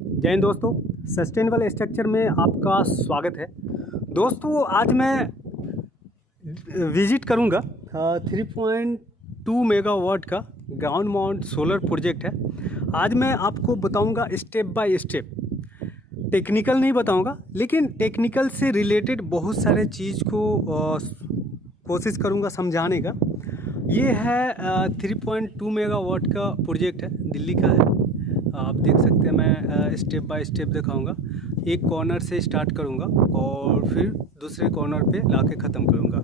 जय हिंद दोस्तों, sustainable structure में आपका स्वागत है। दोस्तों आज मैं विजिट करूंगा 3.2 मेगावाट का ग्राउंड माउंट सोलर प्रोजेक्ट है। आज मैं आपको बताऊंगा स्टेप बाय स्टेप, टेक्निकल नहीं बताऊंगा लेकिन टेक्निकल से रिलेटेड बहुत सारे चीज़ को कोशिश करूंगा समझाने का। ये है 3.2 मेगावाट का प्रोजेक्ट है, दिल्ली का है। आप देख सकते हैं, मैं स्टेप बाय स्टेप दिखाऊंगा। एक कॉर्नर से स्टार्ट करूंगा और फिर दूसरे कॉर्नर पे लाके ख़त्म करूंगा।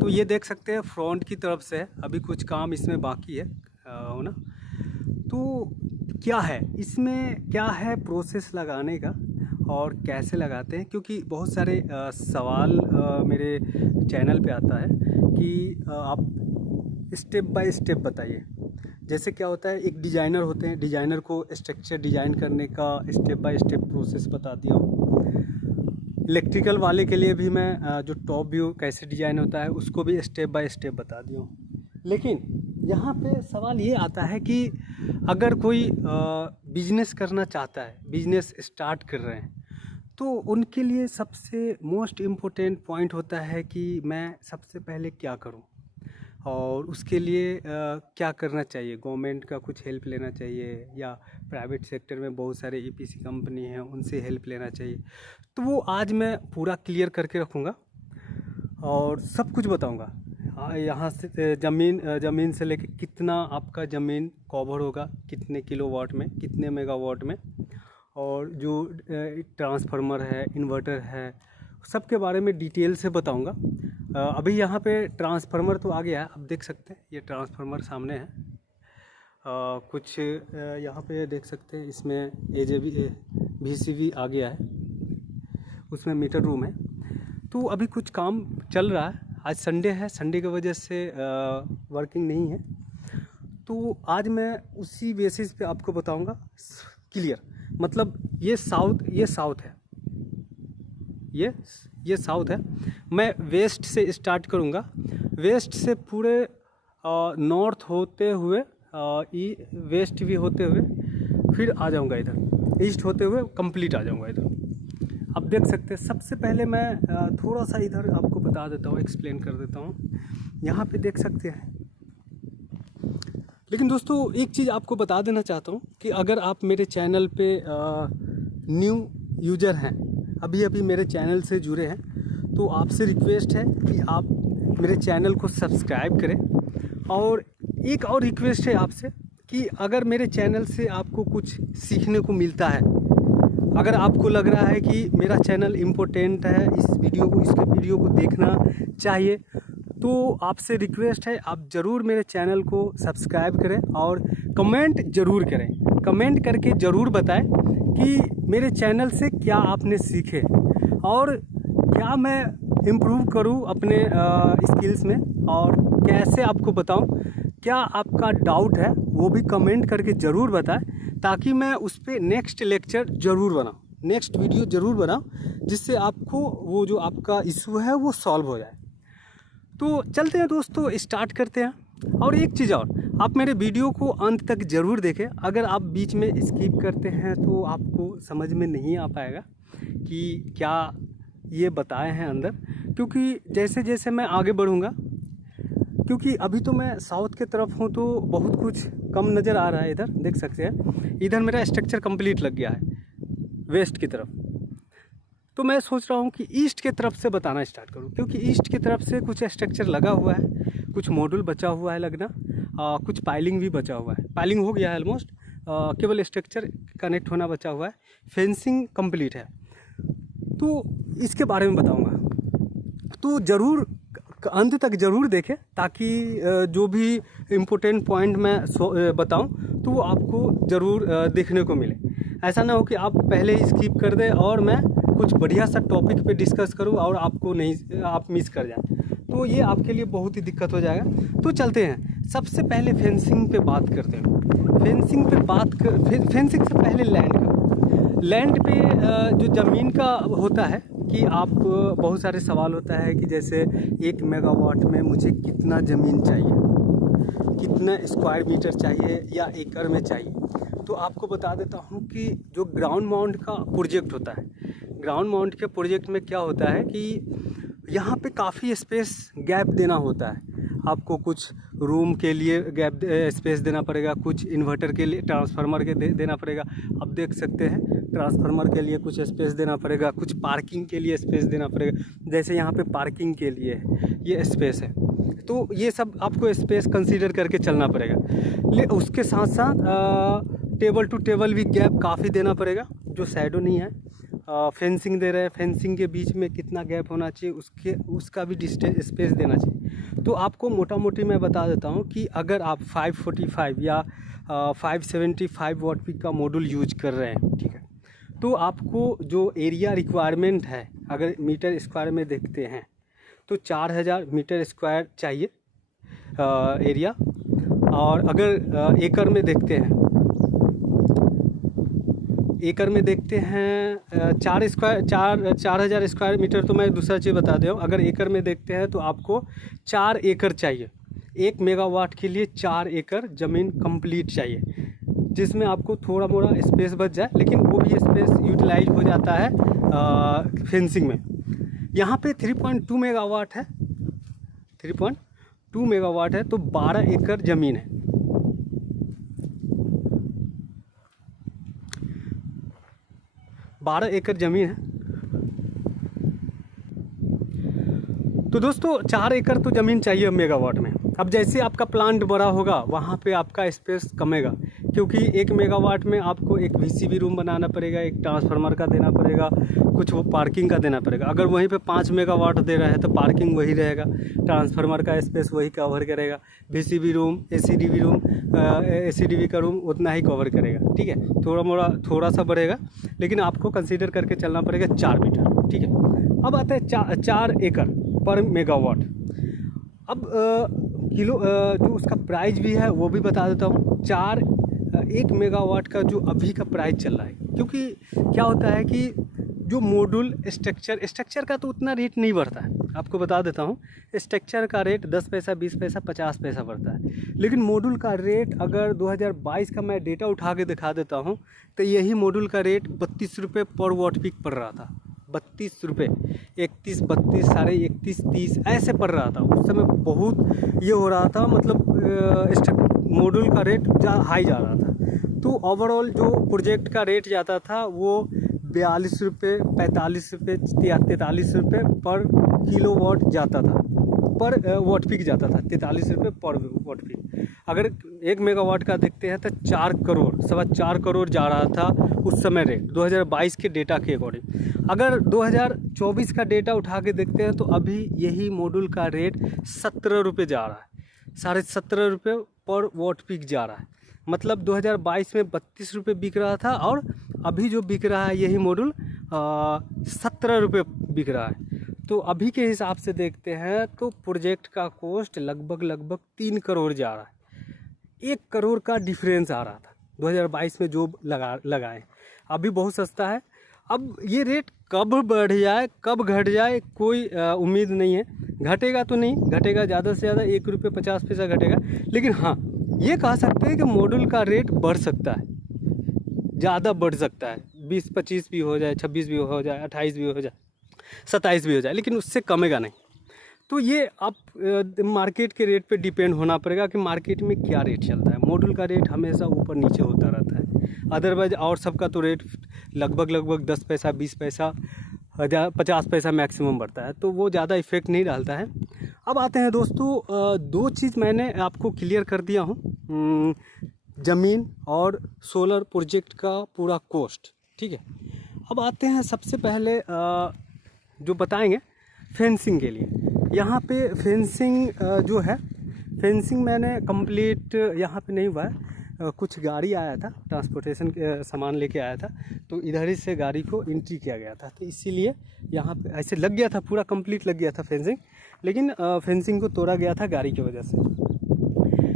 तो ये देख सकते हैं फ्रंट की तरफ से है, अभी कुछ काम इसमें बाकी है ना। तो क्या है इसमें, क्या है प्रोसेस लगाने का और कैसे लगाते हैं, क्योंकि बहुत सारे सवाल मेरे चैनल पे आता है कि आप स्टेप बाय स्टेप बताइए। जैसे क्या होता है, एक डिज़ाइनर होते हैं, डिज़ाइनर को स्ट्रक्चर डिज़ाइन करने का स्टेप बाय स्टेप प्रोसेस बता दिया हूँ। इलेक्ट्रिकल वाले के लिए भी मैं जो टॉप व्यू कैसे डिज़ाइन होता है उसको भी स्टेप बाय स्टेप बता दिया हूँ। लेकिन यहाँ पे सवाल ये आता है कि अगर कोई बिजनेस करना चाहता है, बिजनेस स्टार्ट कर रहे हैं, तो उनके लिए सबसे मोस्ट इम्पोर्टेंट पॉइंट होता है कि मैं सबसे पहले क्या करूं और उसके लिए क्या करना चाहिए। गवर्नमेंट का कुछ हेल्प लेना चाहिए या प्राइवेट सेक्टर में बहुत सारे ईपीसी कंपनी हैं, उनसे हेल्प लेना चाहिए। तो वो आज मैं पूरा क्लियर करके रखूँगा और सब कुछ बताऊँगा। यहाँ से ज़मीन से लेके कितना आपका ज़मीन कवर होगा, कितने किलोवाट में, कितने मेगावाट में, और जो ट्रांसफार्मर है, इन्वर्टर है, सब के बारे में डिटेल से बताऊंगा। अभी यहाँ पे ट्रांसफार्मर तो आ गया है, आप देख सकते हैं ये ट्रांसफार्मर सामने है। कुछ यहाँ पे देख सकते हैं, इसमें VCV आ गया है, उसमें मीटर रूम है। तो अभी कुछ काम चल रहा है। आज संडे है, संडे की वजह से वर्किंग नहीं है। तो आज मैं उसी बेसिस पे आपको बताऊंगा क्लियर। मतलब ये साउथ है, ये साउथ है। मैं वेस्ट से स्टार्ट करूंगा, वेस्ट से पूरे नॉर्थ होते हुए वेस्ट भी होते हुए फिर आ जाऊंगा इधर, ईस्ट होते हुए कंप्लीट आ जाऊंगा इधर। आप देख सकते हैं, सबसे पहले मैं थोड़ा सा इधर आपको बता देता हूँ, एक्सप्लेन कर देता हूँ। यहाँ पे देख सकते हैं। लेकिन दोस्तों एक चीज़ आपको बता देना चाहता हूँ कि अगर आप मेरे चैनल पे न्यू यूज़र हैं, अभी मेरे चैनल से जुड़े हैं, तो आपसे रिक्वेस्ट है कि आप मेरे चैनल को सब्सक्राइब करें। और एक और रिक्वेस्ट है आपसे कि अगर मेरे चैनल से आपको कुछ सीखने को मिलता है, अगर आपको लग रहा है कि मेरा चैनल इम्पोर्टेंट है, इसके वीडियो को देखना चाहिए, तो आपसे रिक्वेस्ट है आप ज़रूर मेरे चैनल को सब्सक्राइब करें और कमेंट ज़रूर करें। कमेंट करके ज़रूर बताएं कि मेरे चैनल से क्या आपने सीखे और क्या मैं इम्प्रूव करूं अपने स्किल्स में, और कैसे आपको बताऊं। क्या आपका डाउट है वो भी कमेंट करके ज़रूर बताएं, ताकि मैं उस पर नेक्स्ट लेक्चर ज़रूर बनाऊं, नेक्स्ट वीडियो ज़रूर बनाऊं, जिससे आपको वो जो आपका इशू है वो सॉल्व हो जाए। तो चलते हैं दोस्तों, स्टार्ट करते हैं। और एक चीज़ और, आप मेरे वीडियो को अंत तक ज़रूर देखें। अगर आप बीच में स्किप करते हैं तो आपको समझ में नहीं आ पाएगा कि क्या ये बताए हैं अंदर, क्योंकि जैसे जैसे मैं आगे बढ़ूँगा, क्योंकि अभी तो मैं साउथ के तरफ हूँ तो बहुत कुछ कम नज़र आ रहा है। इधर देख सकते हैं, इधर मेरा स्ट्रक्चर कंप्लीट लग गया है वेस्ट की तरफ। तो मैं सोच रहा हूँ कि ईस्ट के तरफ से बताना स्टार्ट करूँ, क्योंकि ईस्ट की तरफ से कुछ स्ट्रक्चर लगा हुआ है, कुछ मॉड्यूल बचा हुआ है लगना, कुछ पाइलिंग भी बचा हुआ है। पाइलिंग हो गया है ऑलमोस्ट, केवल स्ट्रक्चर कनेक्ट होना बचा हुआ है, फेंसिंग कंप्लीट है। तो इसके बारे में बताऊँगा, तो ज़रूर अंत तक ज़रूर देखें, ताकि जो भी इम्पोर्टेंट पॉइंट मैं बताऊं तो वो आपको ज़रूर देखने को मिले। ऐसा ना हो कि आप पहले ही स्किप कर दें और मैं कुछ बढ़िया सा टॉपिक पे डिस्कस करूं और आप मिस कर जाएं, तो ये आपके लिए बहुत ही दिक्कत हो जाएगा। तो चलते हैं, सबसे पहले फेंसिंग पे बात करते हैं। फेंसिंग से पहले लैंड पे जो ज़मीन का होता है कि आप बहुत सारे सवाल होता है कि जैसे 1 मेगावाट में मुझे कितना ज़मीन चाहिए, कितना स्क्वायर मीटर चाहिए या एकड़ में चाहिए। तो आपको बता देता हूँ कि जो ग्राउंड माउंट का प्रोजेक्ट होता है, ग्राउंड माउंट के प्रोजेक्ट में क्या होता है कि यहाँ पे काफ़ी स्पेस गैप देना होता है। आपको कुछ रूम के लिए गैप स्पेस देना पड़ेगा, कुछ इन्वर्टर के लिए, ट्रांसफार्मर के देना पड़ेगा। आप देख सकते हैं ट्रांसफार्मर के लिए कुछ स्पेस देना पड़ेगा, कुछ पार्किंग के लिए स्पेस देना पड़ेगा। जैसे यहाँ पे पार्किंग के लिए ये स्पेस है, तो ये सब आपको स्पेस कंसीडर करके चलना पड़ेगा। उसके साथ साथ टेबल टू टेबल भी गैप काफ़ी देना पड़ेगा, जो शैडो नहीं है। फेंसिंग दे रहे हैं, फेंसिंग के बीच में कितना गैप होना चाहिए, उसका भी डिस्टेंस स्पेस देना चाहिए। तो आपको मोटा मोटी मैं बता देता हूँ कि अगर आप 545 या 575 वाट पीक का मॉड्यूल यूज कर रहे हैं, ठीक है, तो आपको जो एरिया रिक्वायरमेंट है, अगर मीटर स्क्वायर में देखते हैं तो 4000 मीटर स्क्वायर चाहिए एरिया। और अगर एकड़ में देखते हैं, एकड़ में देखते हैं 4000 स्क्वायर मीटर। तो मैं दूसरा चीज़ बता दे रहा हूँ, अगर एकड़ में देखते हैं तो आपको 4 एकड़ चाहिए। 1 मेगावाट के लिए 4 एकड़ ज़मीन कंप्लीट चाहिए, जिसमें आपको थोड़ा मोड़ा स्पेस बच जाए, लेकिन वो भी स्पेस यूटिलाइज हो जाता है फेंसिंग में। यहाँ पे 3.2 मेगावाट है, 3.2 मेगावाट है, तो 12 एकड़ ज़मीन है। बारह एकड़ ज़मीन है। तो दोस्तों 4 एकड़ तो ज़मीन चाहिए मेगावाट में। अब जैसे आपका प्लांट बड़ा होगा वहाँ पे आपका स्पेस कमेगा, क्योंकि 1 मेगावाट में आपको एक VCB रूम बनाना पड़ेगा, एक ट्रांसफार्मर का देना पड़ेगा, कुछ वो पार्किंग का देना पड़ेगा। अगर वहीं पे 5 मेगावाट दे रहा है तो पार्किंग वही रहेगा, ट्रांसफार्मर का स्पेस वही कवर करेगा, VCB रूम, ACDV का रूम उतना ही कवर करेगा, ठीक है। थोड़ा सा बढ़ेगा, लेकिन आपको कंसीडर करके चलना पड़ेगा 4 मीटर, ठीक है। अब आता है 4 एकड़ पर मेगावाट। अब किलो जो उसका प्राइस भी है वो भी बता देता हूँ। 1 मेगावाट का जो अभी का प्राइस चल रहा है, क्योंकि क्या होता है कि जो मॉड्यूल स्ट्रक्चर का तो उतना रेट नहीं बढ़ता है। आपको बता देता हूँ, स्ट्रक्चर का रेट 10 पैसा, 20 पैसा, 50 पैसा बढ़ता है, लेकिन मॉड्यूल का रेट अगर 2022 का मैं डेटा उठा के दिखा देता हूँ तो यही मॉड्यूल का रेट 32 रुपये पर वॉट पीक पड़ रहा था। 32 रुपये, 31, 32, 31.5, 30 ऐसे पड़ रहा था। उस समय बहुत ये हो रहा था, मतलब मॉड्यूल का रेट हाई जा रहा था। तो ओवरऑल जो प्रोजेक्ट का रेट जाता था वो 42 रुपये, 45 रुपये, 43 रुपये पर किलोवाट जाता था, पर वाट पीक जाता था। 43 रुपये पर वाट पीक। अगर 1 मेगावाट का देखते हैं तो 4 करोड़, 4.25 करोड़ जा रहा था उस समय रेट, 2022 के डेटा के अकॉर्डिंग। अगर 2024 का डेटा उठा के देखते हैं तो अभी यही मॉड्यूल का रेट 17 रुपये जा रहा है, 17.5 रुपये पर वाट पीक जा रहा है। मतलब 2022 में 32 रुपये बिक रहा था और अभी जो बिक रहा है यही मॉड्यूल 17 रुपये बिक रहा है। तो अभी के हिसाब से देखते हैं तो प्रोजेक्ट का कॉस्ट लगभग 3 करोड़ जा रहा है। 1 करोड़ का डिफरेंस आ रहा था 2022 में जो लगाए, अभी बहुत सस्ता है। अब ये रेट कब बढ़ जाए कब घट जाए कोई उम्मीद नहीं है। घटेगा तो नहीं, घटेगा ज़्यादा से ज़्यादा 1 रुपये 50 पैसा घटेगा, लेकिन हाँ ये कह सकते हैं कि मॉड्यूल का रेट बढ़ सकता है, ज़्यादा बढ़ सकता है। 20-25 भी हो जाए, 26 भी हो जाए, 28 भी हो जाए, 27 भी हो जाए, लेकिन उससे कमेगा नहीं। तो ये आप मार्केट के रेट पे डिपेंड होना पड़ेगा कि मार्केट में क्या रेट चलता है। मॉड्यूल का रेट हमेशा ऊपर नीचे होता रहता है, अदरवाइज और सबका तो रेट लगभग 10 पैसा, 20 पैसा, 50 पैसा मैक्सिमम बढ़ता है, तो वो ज़्यादा इफेक्ट नहीं डालता है। अब आते हैं दोस्तों, 2 चीज़ मैंने आपको क्लियर कर दिया हूँ, ज़मीन और सोलर प्रोजेक्ट का पूरा कॉस्ट, ठीक है। अब आते हैं सबसे पहले जो बताएंगे फेंसिंग के लिए। यहाँ पे फेंसिंग जो है, फेंसिंग मैंने कंप्लीट यहाँ पे नहीं हुआ है। कुछ गाड़ी आया था, ट्रांसपोर्टेशन सामान लेके आया था, तो इधर ही से गाड़ी को एंट्री किया गया था, तो इसीलिए यहाँ पे ऐसे लग गया था, पूरा कंप्लीट लग गया था फेंसिंग, लेकिन फेंसिंग को तोड़ा गया था गाड़ी की वजह से,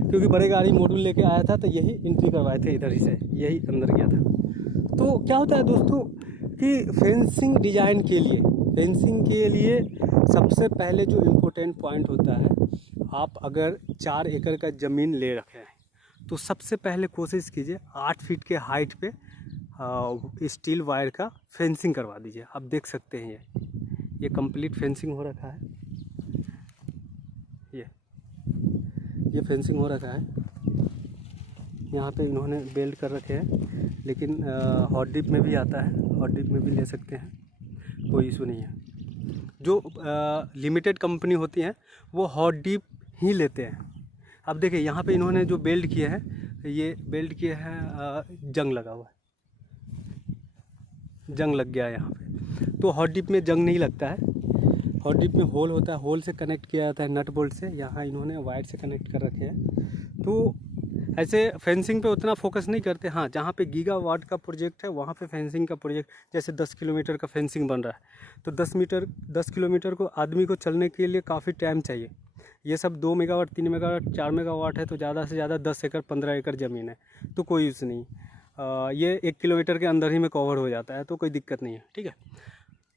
क्योंकि बड़े गाड़ी मॉड्यूल लेके आया था, तो यही एंट्री करवाए थे, इधर ही से यही अंदर गया था। तो क्या होता है दोस्तों कि फेंसिंग डिज़ाइन के लिए, फेंसिंग के लिए सबसे पहले जो इम्पोर्टेंट पॉइंट होता है, आप अगर 4 एकड़ का ज़मीन ले रखे हैं तो सबसे पहले कोशिश कीजिए 8 फीट के हाइट पे स्टील वायर का फेंसिंग करवा दीजिए। आप देख सकते हैं ये कंप्लीट फेंसिंग हो रखा है, ये फेंसिंग हो रखा है। यहाँ पे इन्होंने बेल्ट कर रखे हैं, लेकिन हॉट डिप में भी आता है, हॉट डिप में भी ले सकते हैं, कोई इशू नहीं है। जो लिमिटेड कंपनी होती हैं वो हॉट डिप ही लेते हैं। अब देखिए यहाँ पे इन्होंने जो बेल्ट किए हैं, ये बेल्ट किए हैं, जंग लगा हुआ है, जंग लग गया है यहाँ पे। तो हॉट डिप में जंग नहीं लगता है, हॉट डिप में होल होता है, होल से कनेक्ट किया जाता है नट बोल्ट से। यहाँ इन्होंने वायर से कनेक्ट कर रखे हैं। तो ऐसे फेंसिंग पे उतना फोकस नहीं करते। हाँ, जहाँ पे गीगावाट का प्रोजेक्ट है वहाँ पे फेंसिंग का प्रोजेक्ट, जैसे 10 किलोमीटर का फेंसिंग बन रहा है, तो 10 किलोमीटर को आदमी को चलने के लिए काफ़ी टाइम चाहिए। ये सब 2 मेगावाट, 3 मेगावाट, 4 मेगावाट है, तो ज़्यादा से ज़्यादा 10 एकड़ 15 एकड़ ज़मीन है, तो कोई यूज़ नहीं। ये 1 किलोमीटर के अंदर ही में कवर हो जाता है, तो कोई दिक्कत नहीं है, ठीक है।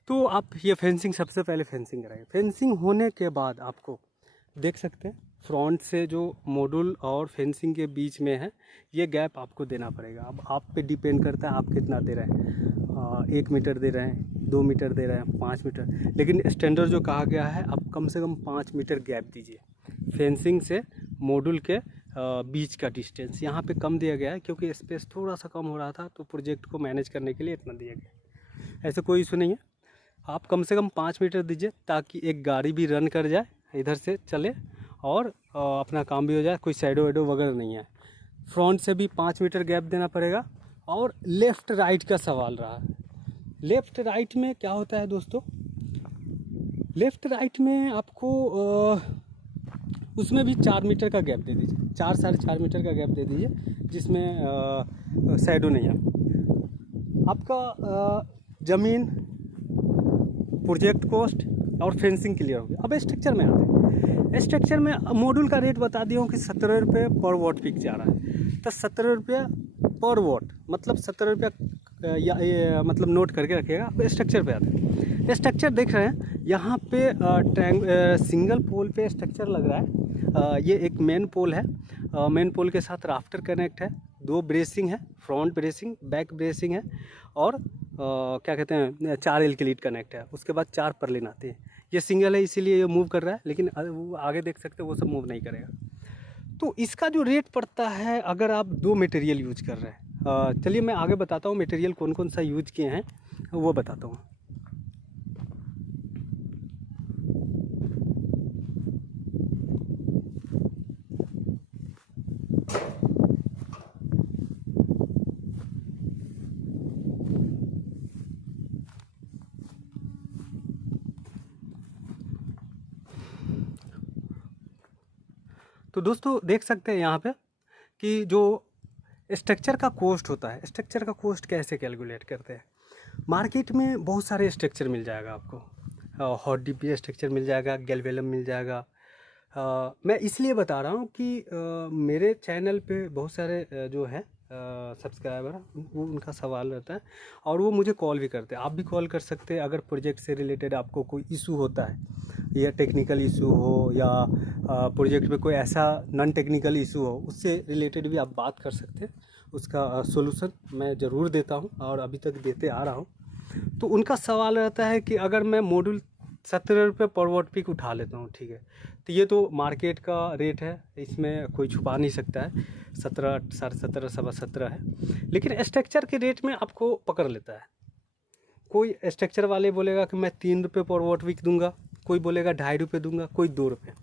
तो आप ये फेंसिंग, सबसे पहले फेंसिंग कराइए। फेंसिंग होने के बाद आपको देख सकते हैं फ्रंट से जो मॉड्यूल और फेंसिंग के बीच में है, ये गैप आपको देना पड़ेगा। अब आप पे डिपेंड करता है आप कितना दे रहे हैं, 1 मीटर दे रहे हैं, 2 मीटर दे रहे हैं, 5 मीटर, लेकिन स्टैंडर्ड जो कहा गया है आप कम से कम 5 मीटर गैप दीजिए फेंसिंग से मॉड्यूल के बीच का डिस्टेंस। यहाँ पे कम दिया गया है क्योंकि स्पेस थोड़ा सा कम हो रहा था, तो प्रोजेक्ट को मैनेज करने के लिए इतना दिया गया। ऐसे कोई इशू नहीं है, आप कम से कम 5 मीटर दीजिए, ताकि एक गाड़ी भी रन कर जाए, इधर से चले और अपना काम भी हो जाए, कोई शैडो वैडो वगैरह नहीं है। फ्रंट से भी 5 मीटर गैप देना पड़ेगा। और लेफ़्ट राइट का सवाल रहा है, लेफ़्ट राइट में क्या होता है दोस्तों, लेफ़्ट राइट में आपको उसमें भी 4 मीटर का गैप दे दीजिए, 4 साढ़े 4 मीटर का गैप दे दीजिए, जिसमें शैडो नहीं है। आपका ज़मीन, प्रोजेक्ट कॉस्ट और फेंसिंग क्लियर हो गया। अब स्ट्रक्चर में आते हैं। स्ट्रक्चर में मॉड्यूल का रेट बता दिया हूँ कि 17 रुपये पर वॉट पिक जा रहा है, तो 17 रुपये पर वॉट मतलब 17 रुपये, या मतलब नोट करके रखिएगा। अब स्ट्रक्चर पे आते हैं। स्ट्रक्चर देख रहे हैं यहाँ पे सिंगल पोल पे स्ट्रक्चर लग रहा है। ये एक मेन पोल है, मेन पोल के साथ राफ्टर कनेक्ट है, 2 ब्रेसिंग है, फ्रंट ब्रेसिंग, बैक ब्रेसिंग है, और क्या कहते हैं 4 एल की लीड कनेक्ट है। उसके बाद 4 परलिन आती है। ये सिंगल है इसीलिए ये मूव कर रहा है, लेकिन वो आगे देख सकते हैं वो सब मूव नहीं करेगा। तो इसका जो रेट पड़ता है अगर आप 2 मटेरियल यूज कर रहे हैं, चलिए मैं आगे बताता हूँ मटेरियल कौन कौन सा यूज किए हैं वो बताता हूँ। तो दोस्तों देख सकते हैं यहाँ पे कि जो स्ट्रक्चर का कॉस्ट होता है, स्ट्रक्चर का कॉस्ट कैसे कैलकुलेट करते हैं। मार्केट में बहुत सारे स्ट्रक्चर मिल जाएगा आपको, हॉट डिप स्ट्रक्चर मिल जाएगा, गैल्वेलम मिल जाएगा। मैं इसलिए बता रहा हूँ कि मेरे चैनल पे बहुत सारे जो है सब्सक्राइबर, वो उनका सवाल रहता है और वो मुझे कॉल भी करते हैं। आप भी कॉल कर सकते हैं अगर प्रोजेक्ट से रिलेटेड आपको कोई इशू होता है, या टेक्निकल इशू हो, या प्रोजेक्ट में कोई ऐसा नॉन टेक्निकल इशू हो, उससे रिलेटेड भी आप बात कर सकते हैं। उसका सॉल्यूशन मैं ज़रूर देता हूँ और अभी तक देते आ रहा हूँ। तो उनका सवाल रहता है कि अगर मैं मॉड्यूल 17 रुपये पर वॉट पिक उठा लेता हूँ, ठीक है, तो ये तो मार्केट का रेट है, इसमें कोई छुपा नहीं सकता है, 17, साढ़े 17, सवा 17 है। लेकिन स्ट्रक्चर के रेट में आपको पकड़ लेता है। कोई स्ट्रक्चर वाले बोलेगा कि मैं 3 रुपये पर वॉट पिक दूंगा, कोई बोलेगा 2.5 रुपये दूंगा, कोई 2 रुपये।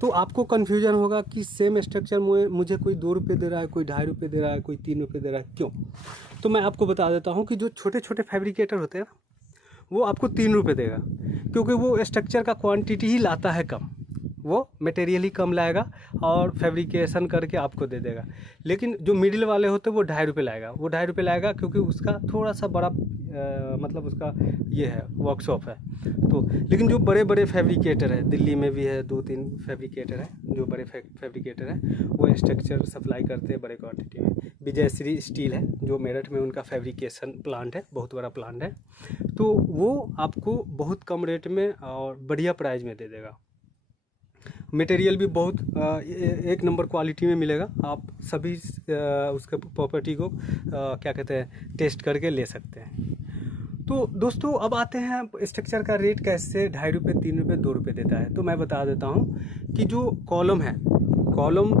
तो आपको कन्फ्यूजन होगा कि सेम स्ट्रक्चर मुझे कोई 2 रुपये दे रहा है, कोई 2.5 रुपये दे रहा है, कोई 3 रुपये दे रहा है, क्यों? तो मैं आपको बता देता हूँ कि जो छोटे छोटे फैब्रिकेटर होते हैं ना, वो आपको 3 रुपये देगा, क्योंकि वो स्ट्रक्चर का क्वांटिटी ही लाता है कम, वो मटेरियल ही कम लाएगा और फैब्रिकेशन करके आपको दे देगा। लेकिन जो मिडिल वाले होते हैं वो 2.5 रुपये लाएगा, वो 2.5 रुपये लाएगा क्योंकि उसका थोड़ा सा बड़ा मतलब उसका ये है, वर्कशॉप है। तो लेकिन जो बड़े बड़े फैब्रिकेटर है, दिल्ली में भी है 2-3 फैब्रिकेटर है, जो बड़े फैब्रिकेटर हैं वो स्ट्रक्चर सप्लाई करते हैं बड़े क्वांटिटी में। विजयश्री स्टील है जो मेरठ में, उनका फैब्रिकेशन प्लांट है, बहुत बड़ा प्लांट है। तो वो आपको बहुत कम रेट में और बढ़िया प्राइस में दे देगा। मटेरियल भी बहुत एक नंबर क्वालिटी में मिलेगा। आप सभी उसके प्रॉपर्टी को क्या कहते हैं टेस्ट करके ले सकते हैं। तो दोस्तों अब आते हैं स्ट्रक्चर का रेट कैसे 2.5 रुपये 3 रुपये 2 रुपये देता है। तो मैं बता देता हूँ कि जो कॉलम है, कॉलम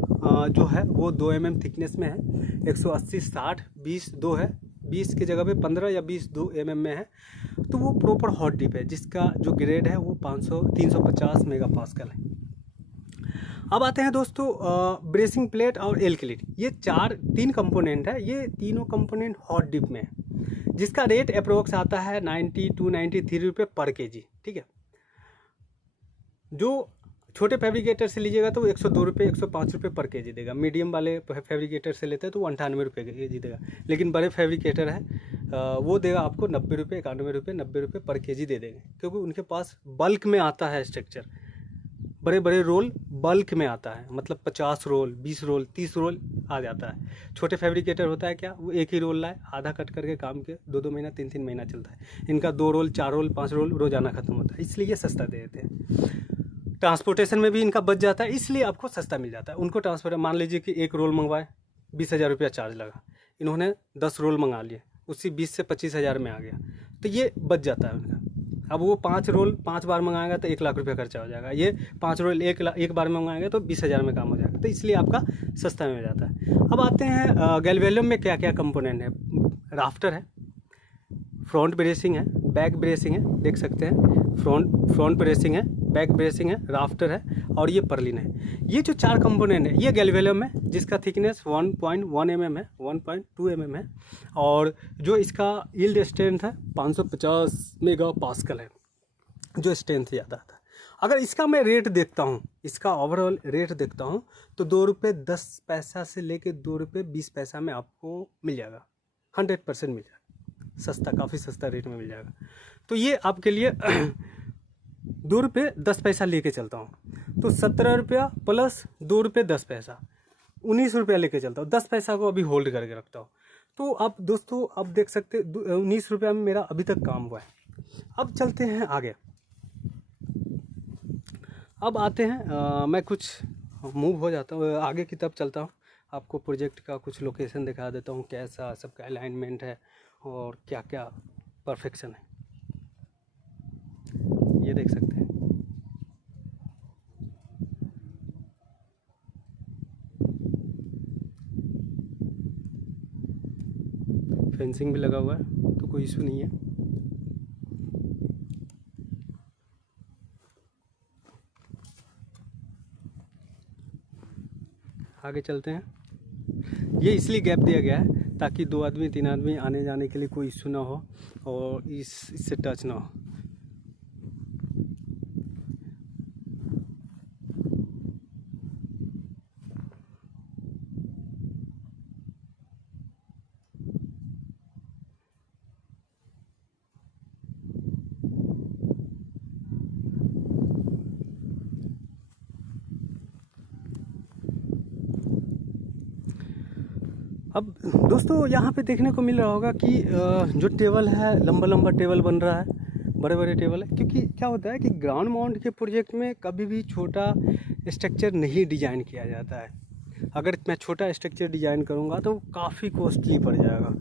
जो है वो 2 mm थिकनेस में है, 180 60 20 2 है, 20 की जगह पे 15 या 20 2 mm में है। तो वो प्रॉपर हॉट डिप है जिसका जो ग्रेड है वो 350 मेगा पास्कल है। अब आते हैं दोस्तों ब्रेसिंग प्लेट और एल क्लिट, ये 3 कंपोनेंट है। ये तीनों कंपोनेंट हॉट डिप में है जिसका रेट अप्रोक्स आता है 90 to 93 रुपये पर केजी। ठीक है, जो छोटे फैब्रिकेटर से लीजिएगा तो वो 102 रुपये 105 रुपये पर केजी देगा। मीडियम वाले फैब्रिकेटर से लेते हैं तो वो 98 रुपये केजी देगा। लेकिन बड़े फैब्रिकेटर है वो देगा आपको 90 रुपये 91 रुपये 90 रुपये पर केजी दे देंगे, क्योंकि उनके पास बल्क में आता है स्ट्रक्चर, बड़े बड़े रोल बल्क में आता है, मतलब 50 रोल 20 रोल 30 रोल आ जाता है। छोटे फैब्रिकेटर होता है क्या, वो एक ही रोल लाए, आधा कट करके काम के 2-2 महीना 3-3 महीना चलता है। इनका 2 रोल 4 रोल 5 रोल रोजाना खत्म होता है, इसलिए ये सस्ता दे देते हैं। ट्रांसपोर्टेशन में भी इनका बच जाता है, इसलिए आपको सस्ता मिल जाता है। उनको ट्रांसपोर्ट मान लीजिए कि एक रोल मंगवाए 20,000 रुपया चार्ज लगा, इन्होंने 10 रोल मंगा लिए, उसी 20 से 25,000 में आ गया, तो ये बच जाता है उनका। अब वो 5 रोल 5 बार मंगाएगा तो 1 लाख रुपया खर्चा हो जाएगा, ये 5 रोल एक बार में मंगाएगा तो 20,000 में काम हो जाएगा, तो इसलिए आपका सस्ता में हो जाता है। अब आते हैं गैल्वेलियम में क्या क्या कंपोनेंट है। राफ्टर है, फ्रंट ब्रेसिंग है, बैक ब्रेसिंग है, देख सकते हैं फ्रंट ब्रेसिंग है, बैक ब्रेसिंग है, राफ्टर है और ये पर्लिन है। ये जो 4 कंपोनेंट है ये गैल्वेलियम है जिसका थिकनेस 1.1 mm है, 1.2 mm है, और जो इसका यील्ड स्ट्रेंथ है 550 मेगा पास्कल है, जो स्ट्रेंथ ज़्यादा आता है। अगर इसका मैं रेट देखता हूँ, इसका ओवरऑल रेट देखता हूँ तो 2 रुपये 10 पैसा से लेके 2 रुपये 20 पैसा में आपको मिल जाएगा, 100% मिल जाएगा, सस्ता, काफ़ी सस्ता रेट में मिल जाएगा। तो ये आपके लिए 2 रुपये 10 पैसा लेके चलता हूँ, तो 17 रुपया प्लस 2 रुपये 10 पैसा 19 रुपया लेके चलता हूँ। 10 पैसा को अभी होल्ड करके रखता हूँ। तो आप दोस्तों अब देख सकते 19 रुपया में मेरा अभी तक काम हुआ है। अब चलते हैं आगे। अब आते हैं मैं कुछ मूव हो जाता हूँ आगे की तरफ चलता हूँ, आपको प्रोजेक्ट का कुछ लोकेशन दिखा देता हूँ, कैसा सबका अलाइनमेंट है और क्या क्या परफेक्शन है, ये देख सकते हैं। फेंसिंग भी लगा हुआ है तो कोई इशू नहीं है। आगे चलते हैं। ये इसलिए गैप दिया गया है ताकि 2 आदमी 3 आदमी आने जाने के लिए कोई इशू ना हो और इससे टच ना हो। अब दोस्तों यहाँ पे देखने को मिल रहा होगा कि जो टेबल है लंबा लंबा टेबल बन रहा है, बड़े बड़े टेबल है, क्योंकि क्या होता है कि ग्राउंड माउंट के प्रोजेक्ट में कभी भी छोटा स्ट्रक्चर नहीं डिजाइन किया जाता है। अगर मैं छोटा स्ट्रक्चर डिजाइन करूँगा तो काफ़ी कॉस्टली पड़ जाएगा,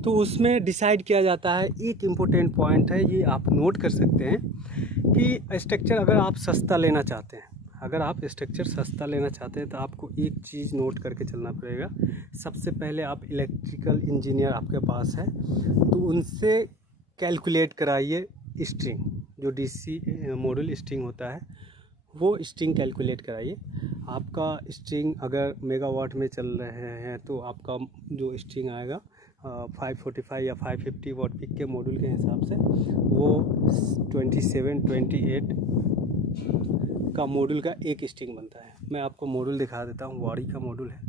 तो उसमें डिसाइड किया जाता है। एक इम्पोर्टेंट पॉइंट है, ये आप नोट कर सकते हैं कि स्ट्रक्चर अगर आप सस्ता लेना चाहते हैं, अगर आप स्ट्रक्चर सस्ता लेना चाहते हैं तो आपको एक चीज़ नोट करके चलना पड़ेगा। सबसे पहले आप इलेक्ट्रिकल इंजीनियर आपके पास है तो उनसे कैलकुलेट कराइए स्ट्रिंग, जो डीसी मॉड्यूल स्ट्रिंग होता है वो स्ट्रिंग कैलकुलेट कराइए। आपका स्ट्रिंग अगर मेगावाट में चल रहे हैं तो आपका जो स्ट्रिंग आएगा 545 या 550 वाट पीक के मॉड्यूल के हिसाब से वो 27-28 का मॉड्यूल का एक स्ट्रिंग बनता है। मैं आपको मॉड्यूल दिखा देता हूँ, वाड़ी का मॉड्यूल है।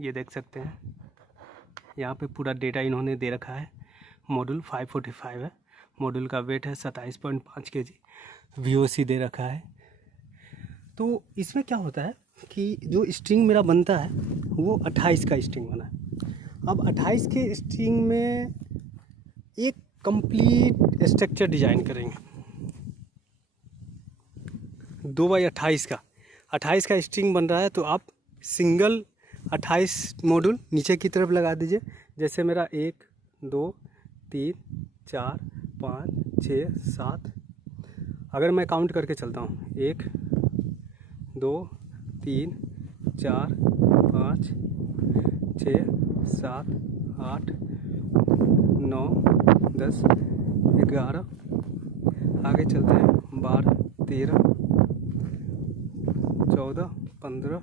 ये देख सकते हैं, यहाँ पे पूरा डेटा इन्होंने दे रखा है। मॉड्यूल 545 है, मॉड्यूल का वेट है 27.5 kg, VOC दे रखा है। तो इसमें क्या होता है कि जो स्ट्रिंग मेरा बनता है वो 28 का स्ट्रिंग बना है। अब 28 के स्ट्रिंग में एक कंप्लीट स्ट्रक्चर डिजाइन करेंगे 2x28 का। 28 का स्ट्रिंग बन रहा है तो आप सिंगल 28 मॉड्यूल नीचे की तरफ लगा दीजिए। जैसे मेरा 1 2 3 4 5 6 7, अगर मैं काउंट करके चलता हूँ 1 2 3 4 5 6 7 8 9 10 11, आगे चलते हैं 12 13 14 15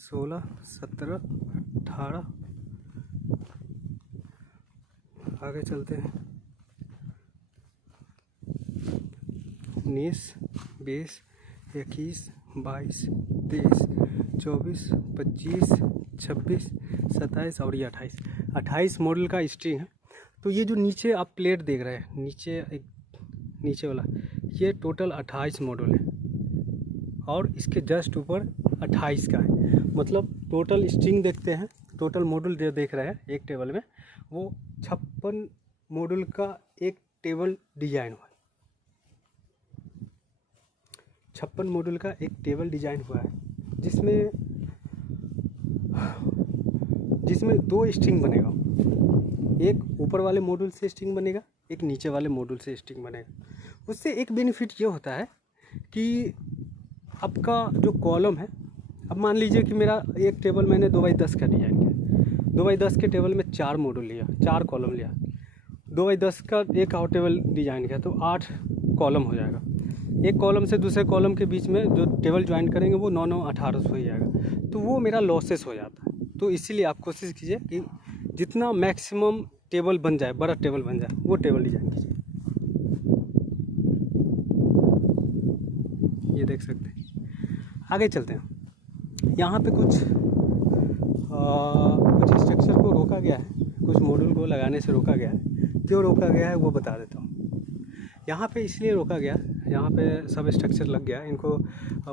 16 17 18, आगे चलते हैं 19 20 21 22 23 24 25 26 27 और ये 28 मॉडल का स्ट्रिंग है। तो ये जो नीचे आप प्लेट देख रहे हैं, नीचे वाला, ये टोटल 28 मॉडल है और इसके जस्ट ऊपर 28 का है। मतलब टोटल स्ट्रिंग देखते हैं, टोटल मॉडल जो देख रहे हैं एक टेबल में, वो 56 मॉडल का एक टेबल डिजाइन हुआ है। 56 मॉडल का एक टेबल डिजाइन हुआ है जिसमें 2 स्ट्रिंग बनेगा। एक ऊपर वाले मॉड्यूल से स्ट्रिंग बनेगा, एक नीचे वाले मॉड्यूल से स्ट्रिंग बनेगा। उससे एक बेनिफिट ये होता है कि आपका जो कॉलम है, अब मान लीजिए कि मेरा एक टेबल मैंने 2x10 का डिज़ाइन किया, 2x10 के टेबल में 4 मॉड्यूल लिया, 4 कॉलम लिया, 2x10 का एक और टेबल डिज़ाइन किया तो 8 कॉलम हो जाएगा। एक कॉलम से दूसरे कॉलम के बीच में जो टेबल ज्वाइन करेंगे वो 9 9 18 हो जाएगा, तो वो मेरा लॉसेस हो जाता है। तो इसीलिए आप कोशिश कीजिए कि जितना मैक्सिमम टेबल बन जाए, बड़ा टेबल बन जाए, वो टेबल डिजाइन कीजिए। ये देख सकते हैं। आगे चलते हैं। यहाँ पे कुछ स्ट्रक्चर को रोका गया है, कुछ मॉड्यूल को लगाने से रोका गया है। क्यों रोका गया है वो बता देता हूँ। यहाँ पे इसलिए रोका गया, यहाँ पे सब स्ट्रक्चर लग गया, इनको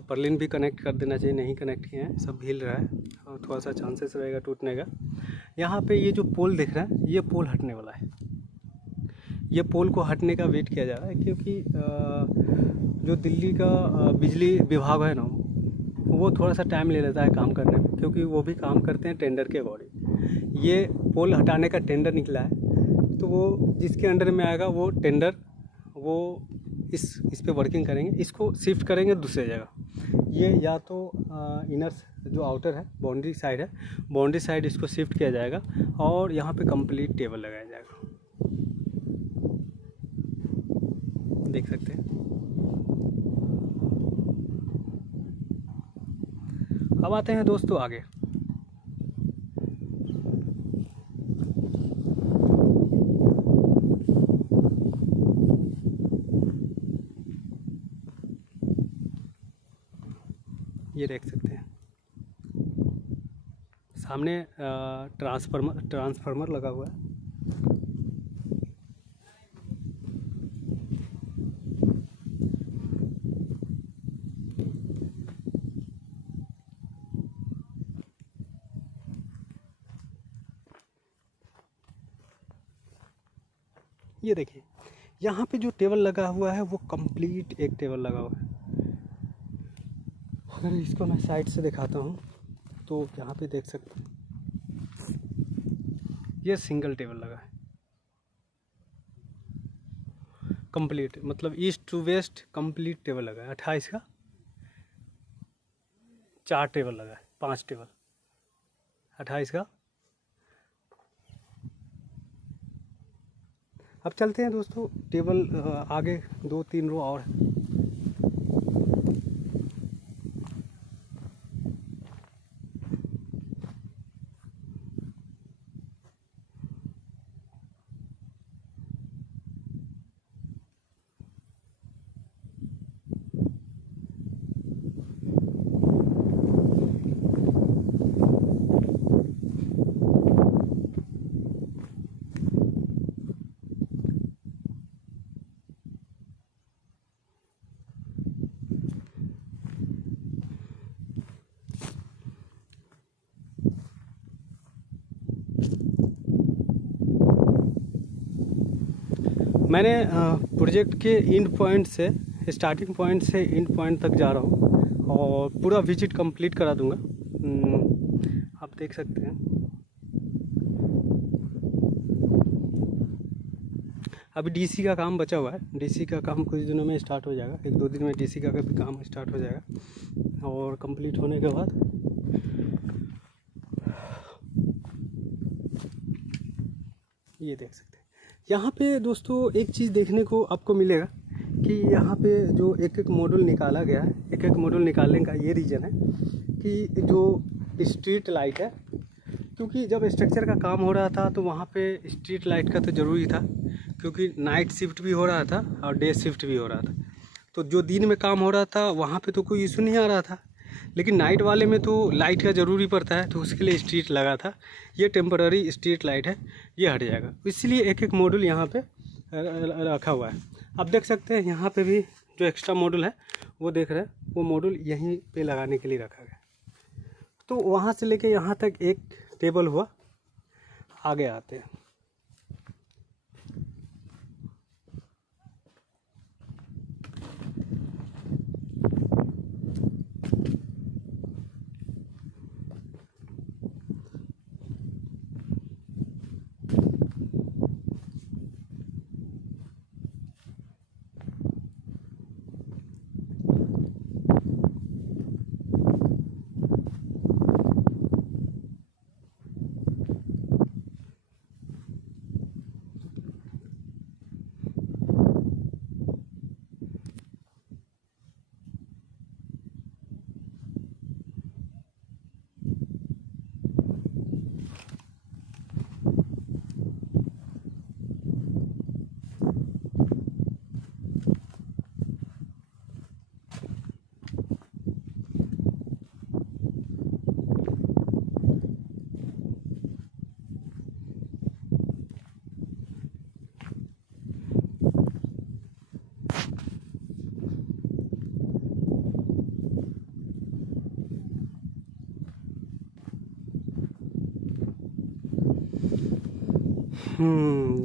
पर्लिन भी कनेक्ट कर देना चाहिए, नहीं कनेक्ट किए हैं, सब हिल रहा है और थोड़ा सा चांसेस रहेगा टूटने का। यहाँ पे ये जो पोल दिख रहा है, ये पोल हटने वाला है। ये पोल को हटने का वेट किया जा रहा है क्योंकि जो दिल्ली का बिजली विभाग है ना, वो थोड़ा सा टाइम ले लेता है काम करने में, क्योंकि वो भी काम करते हैं टेंडर के अकॉर्डिंग। ये पोल हटाने का टेंडर निकला है, तो वो जिसके अंडर में आएगा वो टेंडर, वो इस पे वर्किंग करेंगे, इसको शिफ्ट करेंगे दूसरे जगह। ये या तो इनर जो आउटर है, बाउंड्री साइड है, बाउंड्री साइड इसको शिफ्ट किया जाएगा और यहाँ पे कंप्लीट टेबल लगाया जाएगा। देख सकते हैं। अब आते हैं दोस्तों आगे। ये देख सकते हैं सामने ट्रांसफार्मर लगा हुआ है। ये देखिए यहाँ पे जो टेबल लगा हुआ है वो कंप्लीट एक टेबल लगा हुआ है। अगर इसको मैं साइड से दिखाता हूँ तो यहाँ पे देख सकते हैं ये सिंगल टेबल लगा है कंप्लीट, मतलब east to west complete table लगा है। 28 का 4 टेबल लगा है, 5 टेबल 28 का। अब चलते हैं दोस्तों टेबल आगे 2-3 रो और है। मैंने प्रोजेक्ट के एंड पॉइंट से, स्टार्टिंग पॉइंट से एंड पॉइंट तक जा रहा हूँ और पूरा विजिट कंप्लीट करा दूँगा। आप देख सकते हैं अभी डीसी का काम बचा हुआ है। डीसी का काम कुछ दिनों में स्टार्ट हो जाएगा, 1-2 दिन में डीसी का भी काम स्टार्ट हो जाएगा और कंप्लीट होने के बाद ये देख सकते हैं। यहाँ पे दोस्तों एक चीज़ देखने को आपको मिलेगा कि यहाँ पे जो एक एक मॉड्यूल निकाला गया है, एक एक मॉड्यूल निकालने का ये रीज़न है कि जो स्ट्रीट लाइट है, क्योंकि जब स्ट्रक्चर का काम हो रहा था तो वहाँ पे स्ट्रीट लाइट का तो ज़रूरी था, क्योंकि नाइट शिफ्ट भी हो रहा था और डे शिफ्ट भी हो रहा था। तो जो दिन में काम हो रहा था वहाँ पे तो कोई इशू नहीं आ रहा था, लेकिन नाइट वाले में तो लाइट का ज़रूरी पड़ता है, तो उसके लिए स्ट्रीट लगा था। ये टेम्पररी स्ट्रीट लाइट है, ये हट जाएगा, इसलिए एक एक मॉड्यूल यहाँ पे रखा हुआ है। आप देख सकते हैं यहाँ पे भी जो एक्स्ट्रा मॉड्यूल है वो देख रहे हैं, वो मॉड्यूल यहीं पे लगाने के लिए रखा गया। तो वहाँ से लेके यहाँ तक एक टेबल हुआ। आगे आते हैं।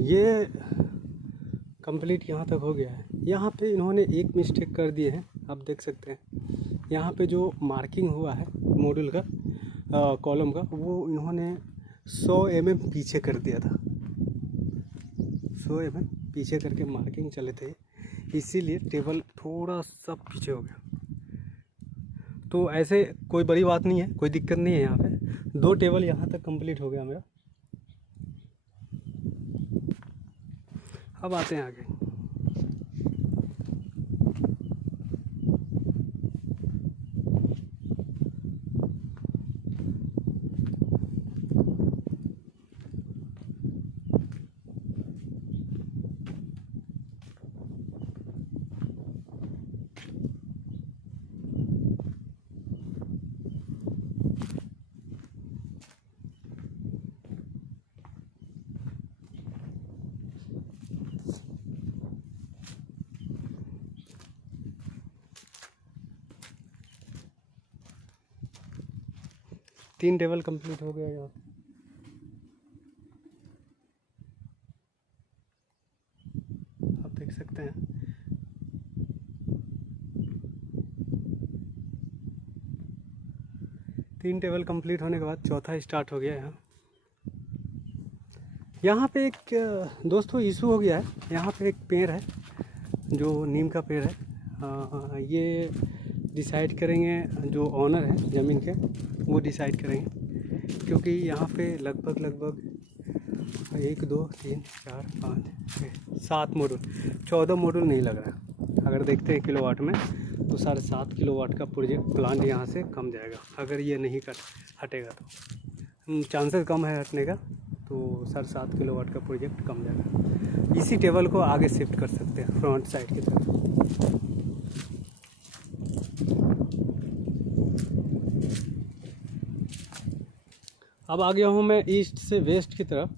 ये कंप्लीट यहाँ तक हो गया है। यहाँ पे इन्होंने एक मिस्टेक कर दिए हैं, आप देख सकते हैं। यहाँ पे जो मार्किंग हुआ है मॉड्यूल का, कॉलम का, वो इन्होंने 100 mm पीछे कर दिया था। 100 mm पीछे करके मार्किंग चले थे, इसीलिए टेबल थोड़ा सा पीछे हो गया। तो ऐसे कोई बड़ी बात नहीं है, कोई दिक्कत नहीं है। यहाँ पे 2 टेबल यहाँ तक कंप्लीट हो गया मेरा। अब आते हैं आगे। तीन टेबल कंप्लीट हो गया यहाँ। आप देख सकते हैं। तीन टेबल कंप्लीट होने के बाद चौथा स्टार्ट हो गया यहाँ। यहाँ पे एक दोस्तों इशू हो गया है। यहाँ पे एक पेड़ है जो नीम का पेड़ है। ये डिसाइड करेंगे जो ऑनर है ज़मीन के, वो डिसाइड करेंगे, क्योंकि यहाँ पे लगभग 1 2 3 4 5 6 7 मॉड्यूल, 14 मॉड्यूल नहीं लग रहा है। अगर देखते हैं किलोवाट में तो 7.5 किलोवाट का प्रोजेक्ट प्लांट यहाँ से कम जाएगा, अगर ये नहीं हटेगा तो। चांसेस कम है हटने का, तो 7.5 किलोवाट का प्रोजेक्ट कम जाएगा। इसी टेबल को आगे शिफ्ट कर सकते हैं फ्रंट साइड की तरफ। अब आ गया हूँ मैं ईस्ट से वेस्ट की तरफ।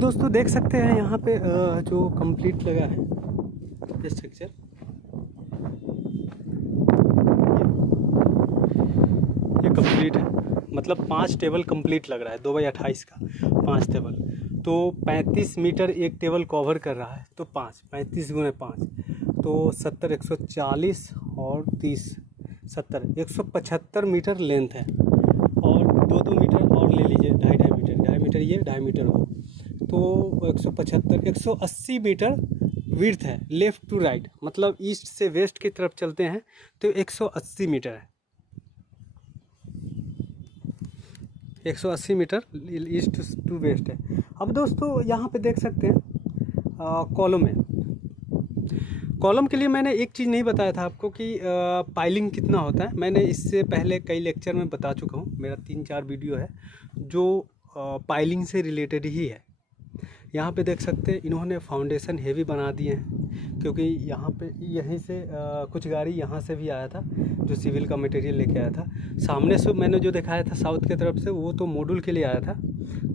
अब दोस्तों देख सकते हैं यहाँ पे जो कंप्लीट लगा है स्ट्रक्चर, ये कंप्लीट है। मतलब 5 टेबल कंप्लीट लग रहा है, 2x28 का 5 टेबल, तो 35 मीटर एक टेबल कवर कर रहा है। तो 35 गुणे 5 तो 70, 140 और 30, 70, 175 मीटर लेंथ है। और 2 मीटर और ले लीजिए, 2.5 मीटर ये 2.5 मीटर हो, तो 175, 180 मीटर विड्थ है लेफ़्ट टू राइट। मतलब ईस्ट से वेस्ट की तरफ चलते हैं तो 180 मीटर है, 180 मीटर ईस्ट टू वेस्ट है। अब दोस्तों यहाँ पे देख सकते हैं कॉलम है। कॉलम के लिए मैंने एक चीज़ नहीं बताया था आपको कि पाइलिंग कितना होता है। मैंने इससे पहले कई लेक्चर में बता चुका हूँ, मेरा 3-4 वीडियो है जो पाइलिंग से रिलेटेड ही है। यहाँ पे देख सकते हैं इन्होंने फाउंडेशन हेवी बना दिए हैं, क्योंकि यहाँ पे यहीं से कुछ गाड़ी यहाँ से भी आया था जो सिविल का मटेरियल लेके आया था। सामने से मैंने जो दिखाया था साउथ की तरफ से, वो तो मॉड्यूल के लिए आया था,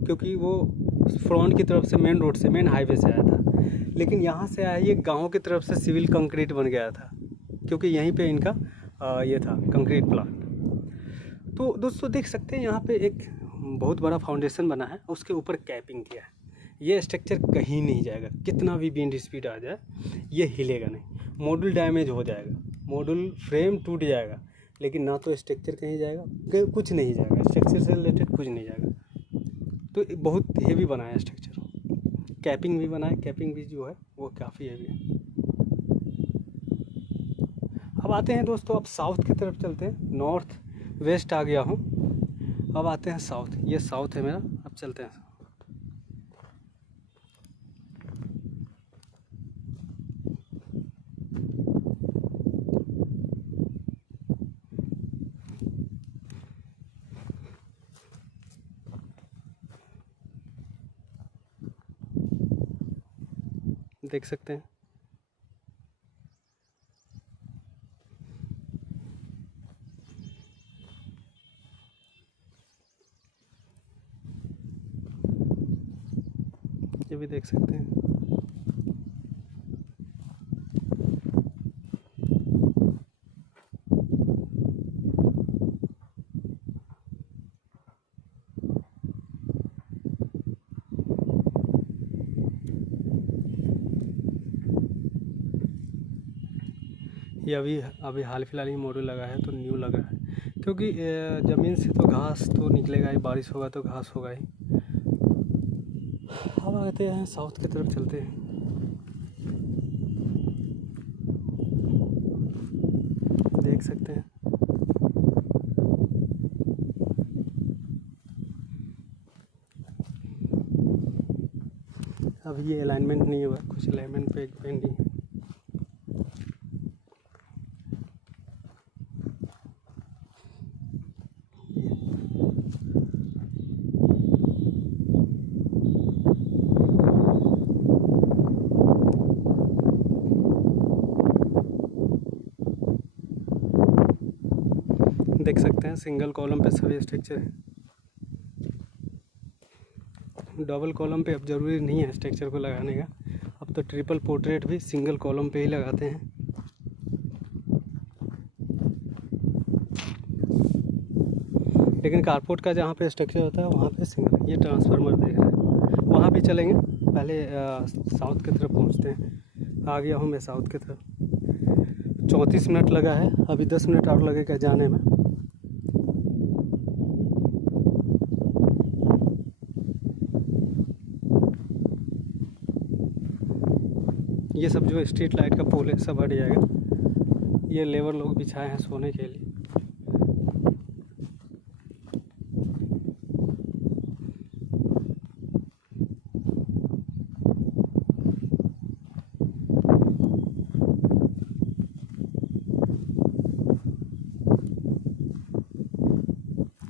क्योंकि वो फ्रंट की तरफ से मेन रोड से, मेन हाईवे से आया था। लेकिन यहाँ से आया ये गाँव की तरफ से सिविल कंक्रीट बन गया था, क्योंकि यहीं पर इनका ये था कंक्रीट प्लांट। तो दोस्तों देख सकते हैं यहाँ पर एक बहुत बड़ा फाउंडेशन बना है, उसके ऊपर कैपिंग किया है। ये स्ट्रक्चर कहीं नहीं जाएगा, कितना भी विंड स्पीड आ जाए ये हिलेगा नहीं। मॉड्यूल डैमेज हो जाएगा, मॉड्यूल फ्रेम टूट जाएगा, लेकिन ना तो स्ट्रक्चर कहीं जाएगा, कुछ नहीं जाएगा, स्ट्रक्चर से रिलेटेड कुछ नहीं जाएगा। तो बहुत हेवी बना है स्ट्रक्चर, कैपिंग भी बना है, कैपिंग भी जो है वो काफ़ी हेवी है। अब आते हैं दोस्तों, अब साउथ की तरफ चलते हैं। नॉर्थ वेस्ट आ गया हूँ, अब आते हैं साउथ। ये साउथ है मेरा, अब चलते हैं। देख सकते हैं ये भी देख सकते हैं। ये अभी हाल फिलहाल ही मॉड्यूल लगा है, तो न्यू लगा है, क्योंकि ज़मीन से तो घास तो निकलेगा ही, बारिश होगा तो घास होगा ही। अब आते हैं साउथ की तरफ चलते हैं। देख सकते हैं अब ये अलाइनमेंट नहीं हुआ, कुछ अलाइनमेंट पे पेंडिंग है। देख सकते हैं सिंगल कॉलम पे सभी स्ट्रक्चर है, डबल कॉलम पे अब ज़रूरी नहीं है स्ट्रक्चर को लगाने का। अब तो ट्रिपल पोर्ट्रेट भी सिंगल कॉलम पे ही लगाते हैं। लेकिन कारपोर्ट का जहाँ पे स्ट्रक्चर होता है वहाँ पे सिंगल। ये ट्रांसफार्मर देख रहे हैं, वहाँ भी चलेंगे। पहले साउथ की तरफ पहुँचते हैं। आ गया हूँ मैं साउथ की तरफ। 34 मिनट लगा है, अभी 10 मिनट और लगेगा जाने में। ये सब जो स्ट्रीट लाइट का पोल है सब हट जाएगा। ये लेबर लोग बिछाए हैं सोने के लिए।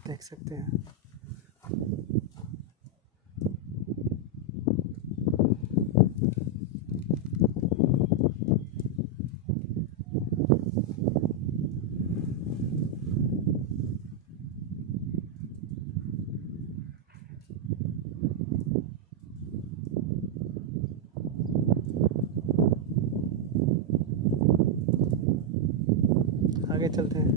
देख सकते हैं आगे चलते हैं।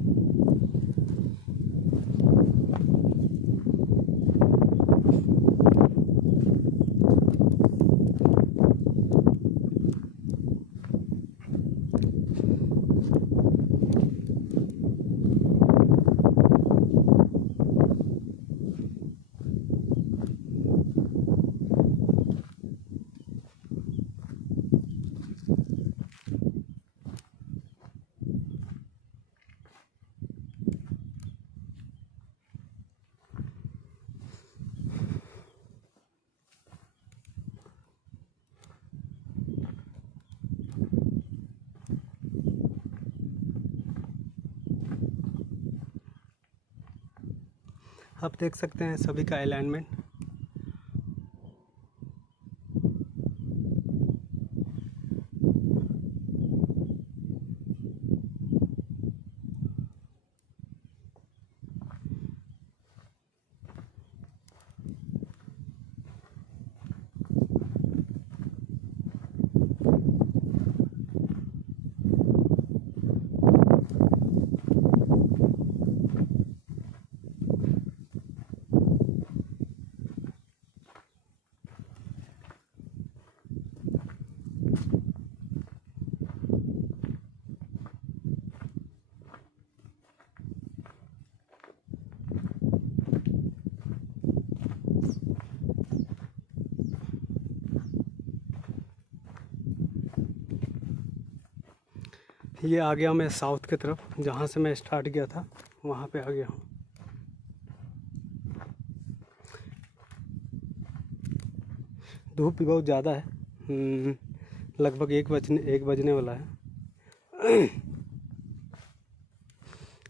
आप देख सकते हैं सभी का अलाइनमेंट। ये आ गया मैं साउथ की तरफ, जहाँ से मैं स्टार्ट किया था वहाँ पे आ गया हूँ। धूप भी बहुत ज़्यादा है, लगभग 1 बजने वाला है।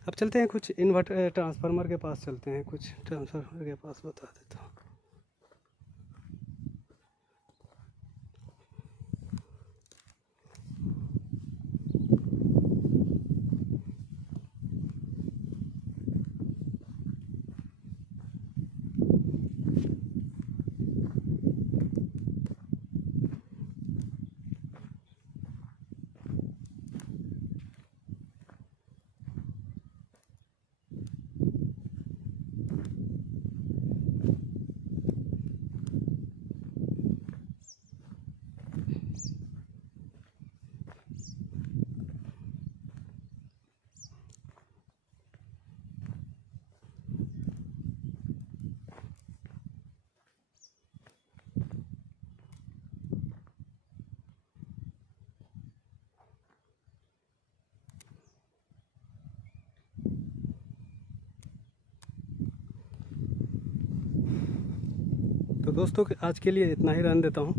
अब चलते हैं कुछ इन्वर्टर ट्रांसफार्मर के पास चलते हैं, कुछ ट्रांसफार्मर के पास बता देता हूँ। तो दोस्तों आज के लिए इतना ही रहने देता हूँ।